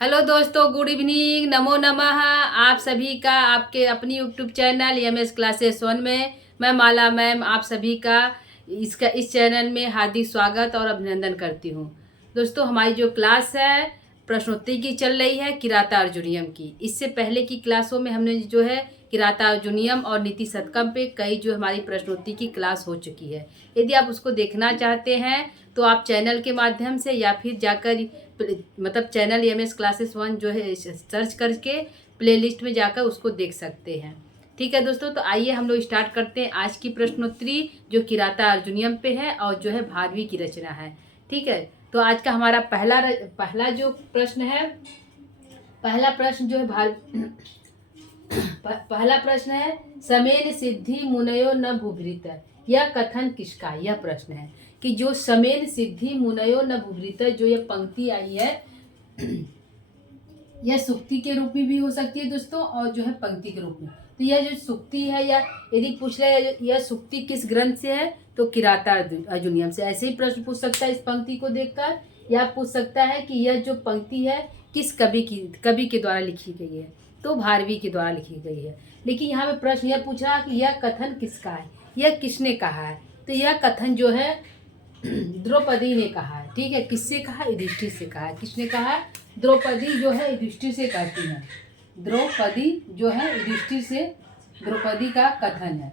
Hello दोस्तों, good evening, नमो नमः। आप सभी का आपके अपनी यूट्यूब चैनल एमएस क्लासेस 1 में मैं माला मैम आप सभी का इस चैनल में हार्दिक स्वागत और अभिनंदन करती हूँ। दोस्तों, हमारी जो क्लास है प्रश्नोत्तरी की चल रही है किराता अर्जुनियम की। इससे पहले की क्लासों में हमने जो है किराता अर्जुनियम और नीति शतकम पे कई जो हमारी प्रश्नोत्तरी की क्लास हो चुकी है। यदि आप उसको देखना चाहते हैं तो आप चैनल के माध्यम से या फिर जाकर मतलब चैनल एमएस क्लासेस 1 जो है सर्च करके प्लेलिस्ट में जाकर उसको देख सकते हैं। ठीक है दोस्तों, तो आइए हम लोग स्टार्ट करते हैं आज की प्रश्नोत्तरी जो किराता अर्जुनियम पे है और जो है भारवी की रचना है। ठीक है, तो आज का हमारा पहला जो प्रश्न है, पहला प्रश्न जो है पहला प्रश्न है समेन सिद्धि मुनयो न भूभृत। यह कथन किसका? यह प्रश्न है कि जो समेन सिद्धि मुनयो न भूभृत, जो यह पंक्ति आई है यह सुक्ति के रूप में भी हो सकती है दोस्तों और जो है पंक्ति के रूप में। तो यह जो सुक्ति है या यदि पूछ रहे हैं यह सुक्ति किस ग्रंथ से है तो किराता अर्जुनियम से। ऐसे ही प्रश्न पूछ सकता है इस पंक्ति को देखकर, या पूछ सकता है कि यह जो पंक्ति है किस कवि के द्वारा लिखी गई है, तो भारवी के द्वारा लिखी गई है। लेकिन यहाँ पे प्रश्न यह पूछ रहा है कि यह कथन किसका है, यह किसने कहा है। तो यह कथन जो है द्रौपदी ने कहा है। ठीक है, किससे कहा? युधिष्ठिर से कहा है। किसने कहा? द्रौपदी जो है युधिष्ठिर से कहती है। द्रौपदी जो है युधिष्ठिर से, द्रौपदी का कथन है।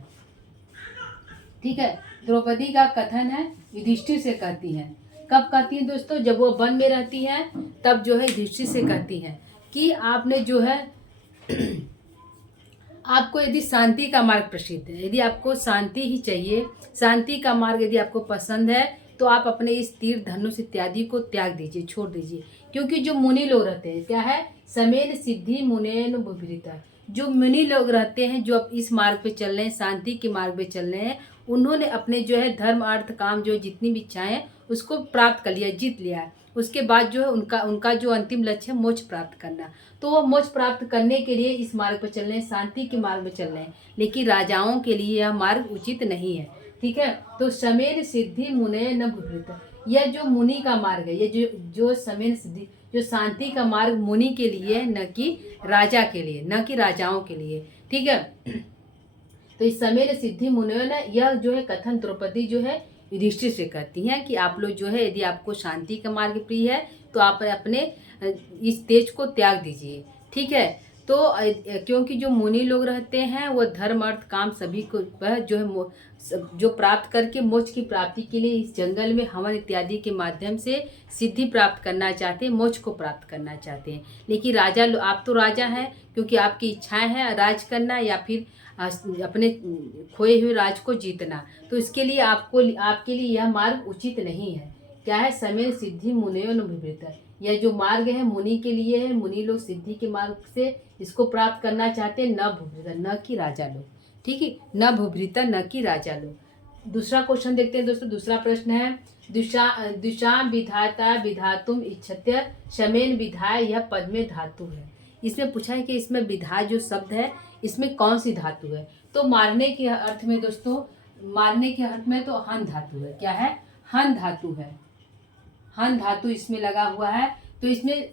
ठीक है, द्रौपदी का कथन है, युधिष्ठिर से कहती है। कब कहती है दोस्तों? जब वो वन में रहती है तब जो है युधिष्ठिर से कहती है कि आपने जो है आपको यदि शांति का मार्ग प्रसिद्ध है, यदि आपको शांति ही चाहिए, शांति का मार्ग यदि आपको पसंद है तो आप अपने इस तीर धनुष इत्यादि को त्याग दीजिए, छोड़ दीजिए। क्योंकि जो मुनि लोग रहते हैं, क्या है? समेन सिद्धि मुनेन बुभृता। जो मुनि लोग रहते हैं जो अब इस मार्ग पे चल रहे हैं, शांति के मार्ग पे चल रहे हैं, उन्होंने अपने जो है धर्म अर्थ काम जो जितनी भी इच्छाएं हैं उसको प्राप्त कर लिया, जीत लिया है। उसके बाद जो है उनका जो अंतिम लक्ष्य है मोक्ष प्राप्त करना। तो वो मोक्ष प्राप्त करने के लिए इस मार्ग पर चल रहे हैं, शांति के मार्ग में चल रहे हैं। लेकिन राजाओं के लिए यह मार्ग उचित नहीं है। ठीक है, तो समेन सिद्धि मुने न भूभृत, यह जो मुनि का मार्ग है, ये जो समेन सिद्धि जो शांति का मार्ग मुनि के लिए है, न कि राजा के लिए, न कि राजाओं के लिए। ठीक है, तो इस समेन सिद्धि मुनयो न, यह जो है कथन द्रौपदी जो है युधिष्ठिर से कहती हैं कि आप लोग जो है यदि आपको शांति का मार्ग प्रिय है तो आप अपने इस तेज को त्याग दीजिए। ठीक है, तो क्योंकि जो मुनि लोग रहते हैं वह धर्म अर्थ काम सभी को वह जो है जो प्राप्त करके मोक्ष की प्राप्ति के लिए इस जंगल में हवन इत्यादि के माध्यम से सिद्धि प्राप्त करना चाहते हैं, मोक्ष को प्राप्त करना चाहते हैं। लेकिन राजा आप तो राजा हैं, क्योंकि आपकी इच्छाएं हैं राज करना या फिर अपने खोए हुए राज को जीतना। तो इसके लिए आपके लिए यह मार्ग उचित नहीं है। क्या है? समेन सिद्धि मुनयो न भूभृत, यह जो मार्ग है मुनि के लिए है। मुनि लोग सिद्धि के मार्ग से इसको प्राप्त करना चाहते हैं, न भूभृत, न कि राजा लोग। ठीक है, न भूभृत, न कि राजा लोग। दूसरा क्वेश्चन देखते हैं दोस्तों। दूसरा प्रश्न है दिशाम विधाता विधातुम इच्छत्य समेन विधाय, यह पद में धातु है। इसमें पूछा है कि इसमें विधा जो शब्द है इसमें कौन सी धातु है। तो मारने के अर्थ में दोस्तों, मारने के अर्थ में तो हन धातु है। क्या है? हन धातु है। हन धातु इसमें लगा हुआ है। तो इसमें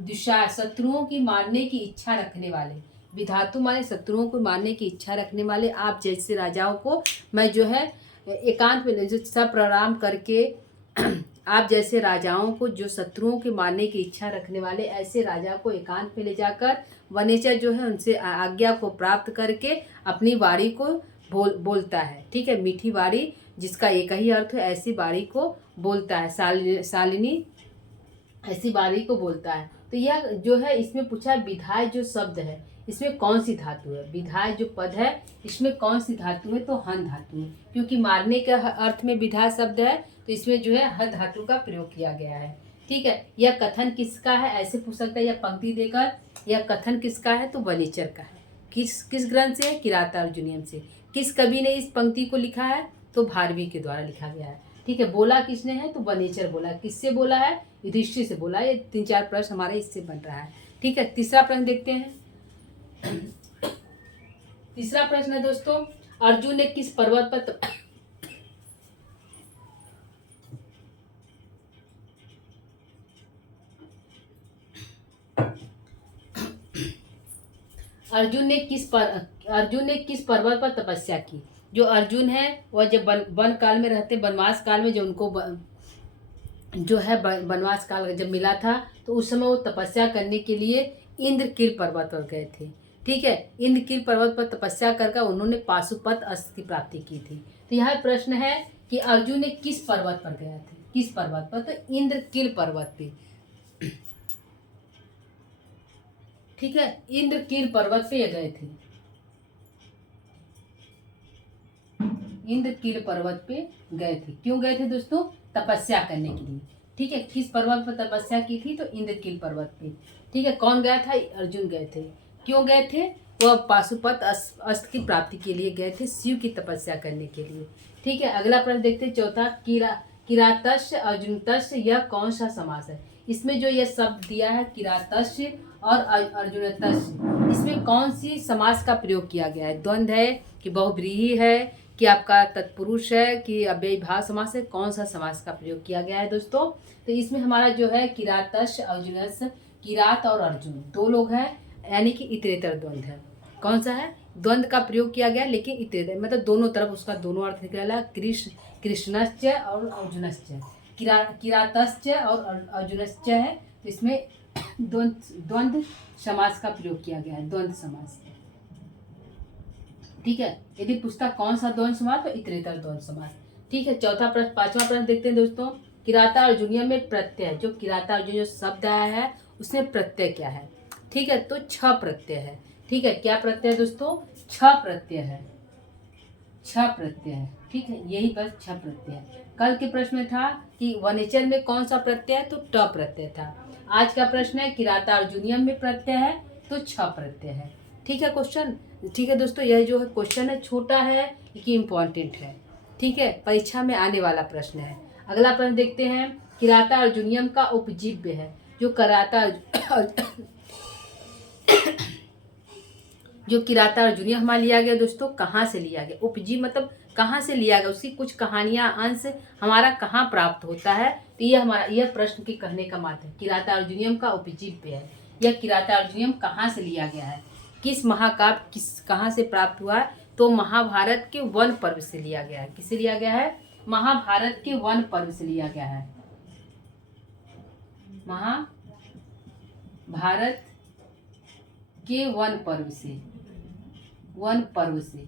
दिशा शत्रुओं की मारने की इच्छा रखने वाले, विधातु माने शत्रुओं को मारने की इच्छा रखने वाले आप जैसे राजाओं को मैं जो है एकांत में जो सब प्रणाम करके आप जैसे राजाओं को जो शत्रुओं के मारने की इच्छा रखने वाले, ऐसे राजा को एकांत में ले जाकर वनेचर जो है उनसे आज्ञा को प्राप्त करके अपनी वाणी को बोलता है। ठीक है, मीठी वाणी जिसका एक ही अर्थ है, ऐसी वाणी को बोलता है। शालिनी ऐसी वाणी को बोलता है। तो यह जो है इसमें पूछा विधाय जो शब्द है इसमें कौन सी धातु है। विधाय जो पद है इसमें कौन सी धातु है? तो हन धातु है। क्योंकि मारने के अर्थ में विधा शब्द है तो इसमें जो है हन धातु का प्रयोग किया गया है। ठीक है, यह कथन किसका है? ऐसे पूछ सकता है यह पंक्ति देकर, यह कथन किसका है? तो वनेचर का है। किस ग्रंथ से है? किराता अर्जुनियम से। किस कवि ने इस पंक्ति को लिखा है? तो भारवी के द्वारा लिखा गया है। ठीक है, बोला किसने है? तो वनेचर बोला। किससे बोला है? युधिष्ठिर से बोला। ये 3-4 प्रश्न हमारे इससे बन रहा है। ठीक है, तीसरा प्रश्न देखते हैं। तीसरा प्रश्न है दोस्तों, अर्जुन ने किस पर्वत पर अर्जुन ने किस पर्वत पर तपस्या की। जो अर्जुन है वह जब वन काल में रहते, वनवास काल में, जो उनको जो है वनवास काल जब मिला था, तो उस समय वो तपस्या करने के लिए इंद्रकील पर्वत पर गए थे। ठीक है, इंद्रकील पर्वत पर तपस्या कर उन्होंने पाशुपत अस्त्र की प्राप्ति की थी। तो यह प्रश्न है कि अर्जुन ने किस पर्वत पर गया थे, किस पर्वत पर, तो इंद्रकील पर्वत पे। ठीक है, इंद्रकील पर्वत पे ये गए थे, इंद्रकील पर्वत पे गए थे। क्यों गए थे दोस्तों? तपस्या करने के लिए। ठीक है, किस पर्वत पर तपस्या की थी? तो इंद्रकील पर्वत पे। ठीक है, कौन गया था? अर्जुन गए थे। क्यों गए थे? वह पाशुपत अस्त्र की प्राप्ति के लिए गए थे, शिव की तपस्या करने के लिए। ठीक है, अगला प्रश्न देखते हैं, चौथा। किरातस्य अर्जुनतस्य, यह कौन सा समास है? इसमें जो यह शब्द दिया है किरातस्य और अर्जुनतस्य, इसमें कौन सी समास का प्रयोग किया गया है? द्वंद्व है कि बहुव्रीहि है कि आपका तत्पुरुष है कि अव्ययीभाव समास है? कौन सा समास का प्रयोग किया गया है दोस्तों? तो इसमें हमारा जो है किरातस्य अर्जुनस्य, किरात और अर्जुन दो लोग हैं, यानी कि इतरेतर द्वंद्व है। कौन सा है? द्वंद्व का प्रयोग किया गया, लेकिन इतरेतर मतलब दोनों तरफ उसका दोनों अर्थ निकला, कृष्णश्च और अर्जुनश्च। किरातश्च और अर्जुनश्च है, तो इसमें द्वंद्व समास का प्रयोग किया गया है, द्वंद्व समास। ठीक है, यदि पूछता कौन सा द्वंद्व समास, तो इतरेतर द्वंद्व समास। ठीक है, चौथा प्रश्न, पांचवा प्रश्न देखते हैं दोस्तों। किराता अर्जुनियम में प्रत्यय, जो किराता अर्जुन जो शब्द आया है उसमें प्रत्यय क्या है? ठीक है, तो छ प्रत्यय है। ठीक है, क्या प्रत्यय है दोस्तों? छ प्रत्यय है, छ प्रत्यय है। ठीक है, यही बस छ प्रत्यय है। कल के प्रश्न में था कि वनेचर में कौन सा प्रत्यय है, तो ट प्रत्यय था। आज का प्रश्न है किराता अर्जुनियम में प्रत्यय है, तो छ प्रत्यय है। ठीक है क्वेश्चन। ठीक है दोस्तों, यह जो है क्वेश्चन है छोटा है लेकिन इम्पोर्टेंट है। ठीक है, परीक्षा में आने वाला प्रश्न है। अगला प्रश्न देखते हैं, किराता अर्जुनियम का उपजीव्य है। जो किराता अर्जुनियम हमारा लिया गया दोस्तों, कहाँ से लिया गया? उपजीव मतलब कहाँ से लिया गया, उसकी कुछ कहानियां अंश हमारा कहाँ प्राप्त होता है? तो यह हमारा यह प्रश्न के कहने का माध्यम किराता अर्जुनियम का उपजीव्य है। यह किराता अर्जुनियम कहाँ से लिया गया है? किस महाकाव्य कहाँ से प्राप्त हुआ? तो महाभारत के वन पर्व से लिया गया है। किससे लिया गया है? महाभारत के वन पर्व से लिया गया है। महाभारत के वन पर्व से, वन पर्व से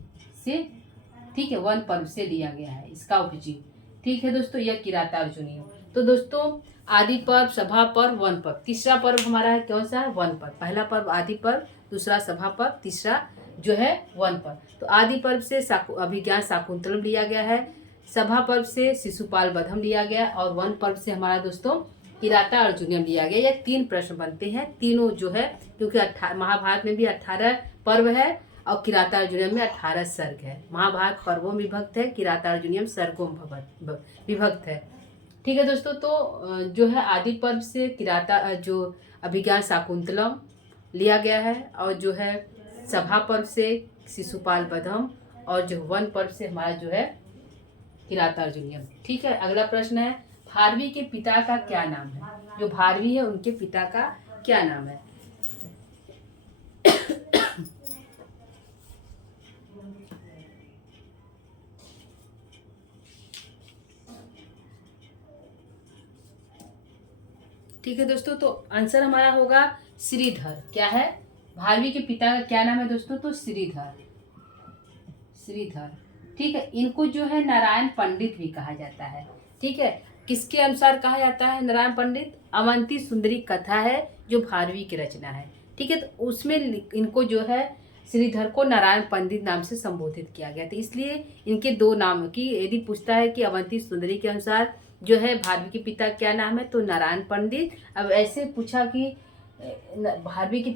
ठीक है, वन पर्व से लिया गया है इसका उपजीव। ठीक है दोस्तों, यह किराता अर्जुनियम। तो दोस्तों, आदि पर्व, सभा पर्व, वन पर्व, तीसरा पर्व हमारा है कौन सा है? वन पर्व। पहला पर्व आदि पर्व, दूसरा सभा पर्व, तीसरा जो है वन पर्व। तो आदि पर्व से अभिज्ञान शाकुंतलम लिया गया है, सभा पर्व से शिशुपाल वधम लिया गया, और वन पर्व से हमारा दोस्तों किराता अर्जुनियम लिया गया। यह तीन प्रश्न बनते हैं, तीनों जो है, क्योंकि महाभारत में भी 18 पर्व है और किराता अर्जुनियम में 18 सर्ग है। महाभारत पर्वों में विभक्त है, किराता अर्जुनियम सर्गों में विभक्त है। ठीक है दोस्तों, तो जो है आदि पर्व से किराता जो अभिज्ञान शाकुंतलम लिया गया है, और जो है सभा पर्व से शिशुपाल वधम, और जो वन पर्व से हमारा जो है किराता अर्जुनियम। ठीक है, अगला प्रश्न है, भारवी के पिता का क्या नाम है? जो भारवी है उनके पिता का क्या नाम है? ठीक है दोस्तों, तो आंसर हमारा होगा श्रीधर। क्या है? भारवी के पिता का क्या नाम है दोस्तों? तो श्रीधर, श्रीधर। ठीक है, इनको जो है नारायण पंडित भी कहा जाता है। ठीक है, किसके अनुसार कहा जाता है नारायण पंडित? अवंती सुंदरी कथा है जो भारवी की रचना है। ठीक है, तो उसमें इनको जो है श्रीधर को नारायण पंडित नाम से संबोधित किया गया था, इसलिए इनके दो नाम की यदि पूछता है कि अवंती सुंदरी के अनुसार जो है भारवी के पिता क्या नाम है, तो नारायण पंडित। अब ऐसे पूछा कि भारवी के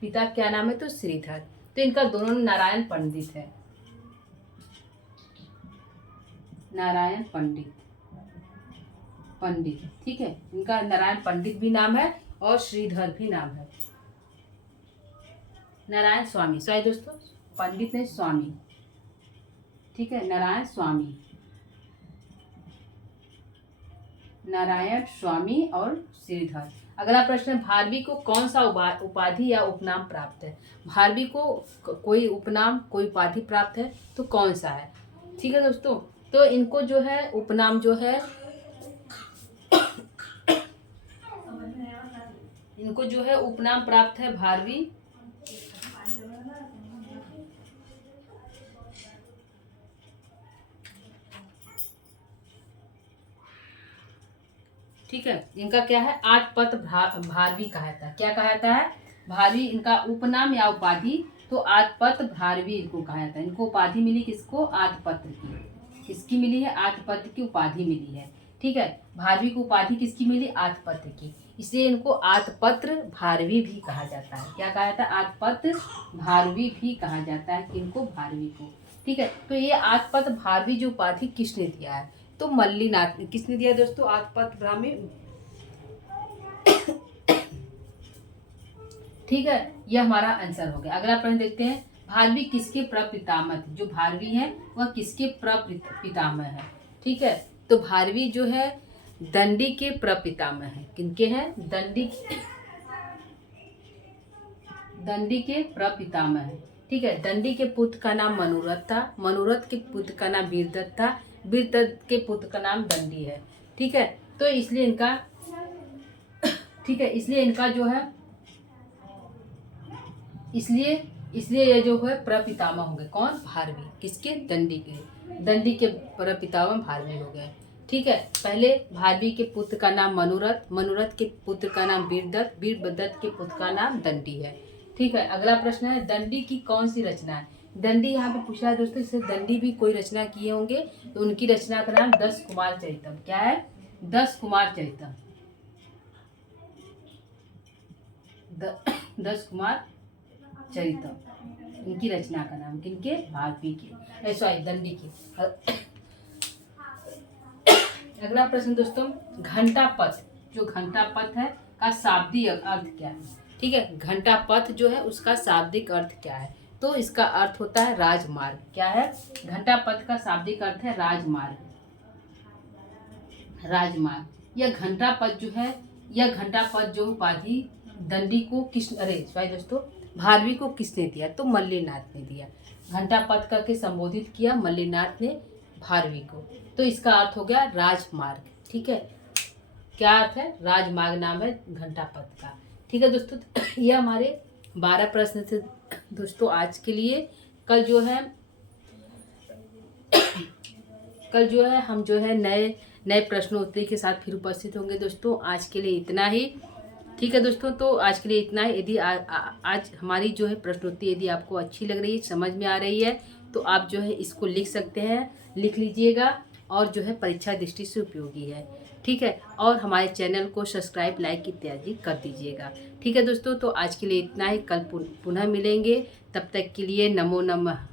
पिता क्या नाम है, तो श्रीधर। तो इनका दोनों नारायण पंडित है, नारायण पंडित, पंडित। ठीक है, इनका नारायण पंडित भी नाम है और श्रीधर भी नाम है। नारायण स्वामी, सॉरी दोस्तों, पंडित नहीं, स्वामी। ठीक है, नारायण स्वामी, नारायण स्वामी और श्रीधर। अगला प्रश्न है, भारवी को कौन सा उपाधि या उपनाम प्राप्त है? भारवी को कोई उपनाम कोई उपाधि प्राप्त है तो कौन सा है? ठीक है दोस्तों, तो इनको जो है उपनाम जो है इनको जो है उपनाम प्राप्त है भारवी। ठीक है, इनका क्या है, आठपत भारवी कहा जाता है। क्या कहा जाता है? भारवी इनका उपनाम या उपाधि, तो आठपत भारवी इनको कहा जाता है। इनको उपाधि मिली किसको? आठपत्र की। किसकी मिली है? आठपत्र की उपाधि मिली है। ठीक है, भारवी को उपाधि किसकी मिली? आठपत्र की, इसलिए इनको आठपत्र भारवी भी कहा जाता है। क्या कहा जाता है? आठपत्र भारवी भी कहा जाता है किनको? भारवी को। ठीक है, तो ये आठपत्र भारवी जो उपाधि किसने दिया है? तो मल्लीनाथ ने। किसने दिया दोस्तों? आठपत्र ब्राह्मी। ठीक है, यह हमारा आंसर हो गया। अगला प्रश्न देखते हैं, भारवी किसके प्रपितामह थे? जो भारवी है वह किसके प्रपितामह है? ठीक है, तो भारवी जो है दंडी के प्रपितामह है। किनके हैं? दंडी के प्रपितामह है। ठीक है, दंडी के पुत्र का नाम मनोरथ था, मनोरथ के पुत्र का नाम वीरदत्त था, वीरदत्त के पुत्र का नाम दंडी है। ठीक है, तो इसलिए इनका जो है इसलिए ये जो है प्रपितामह होंगे। कौन? भारवी। किसके? दंडी के प्रपितामह भारवी हो गए। ठीक है, पहले भारवी के पुत्र का नाम मनोरथ, मनोरथ के पुत्र का नाम वीरदत्त, वीरदत्त के पुत्र का नाम दंडी है। ठीक है, अगला प्रश्न है, दंडी की कौन सी रचना है? दंडी यहाँ पे पूछा है दोस्तों, इससे दंडी भी कोई रचना किए होंगे, तो उनकी रचना का नाम 10 कुमार चरितम। क्या है? 10 कुमार चरितम। 10 कुमार चरितम इनकी रचना का नाम। किनके? भारवी के, सॉरी दंडी की। अगला प्रश्न दोस्तों, घंटा पथ, जो घंटा पथ है का शाब्दिक अर्थ क्या है? ठीक है, घंटा पथ जो है उसका शाब्दिक अर्थ क्या है? तो इसका अर्थ होता है राजमार्ग। क्या है? घंटा पथ का शाब्दिक अर्थ है राजमार्ग। राजमार्ग। यह घंटा पथ जो है, यह घंटा पथ जो उपाधि दंडी को दोस्तों भारवी को किसने दिया? तो मल्लीनाथ ने दिया। घंटा पथ करके संबोधित किया मल्लीनाथ ने भारवी को, तो इसका अर्थ हो गया राजमार्ग। ठीक है, क्या अर्थ है? राजमार्ग नाम है घंटा पथ का। ठीक है दोस्तों, यह हमारे 12 प्रश्न थे दोस्तों आज के लिए। कल जो है हम जो है नए प्रश्नोत्तरी के साथ फिर उपस्थित होंगे दोस्तों। आज के लिए इतना ही। ठीक है दोस्तों, तो आज के लिए इतना है। यदि आज हमारी जो है प्रश्नोत्तरी यदि आपको अच्छी लग रही है, समझ में आ रही है, तो आप जो है इसको लिख सकते हैं, लिख लीजिएगा, और जो है परीक्षा दृष्टि से उपयोगी है। ठीक है, और हमारे चैनल को सब्सक्राइब, लाइक इत्यादि कर दीजिएगा। ठीक है दोस्तों, तो आज के लिए इतना ही। कल पुनः मिलेंगे, तब तक के लिए नमो नमः।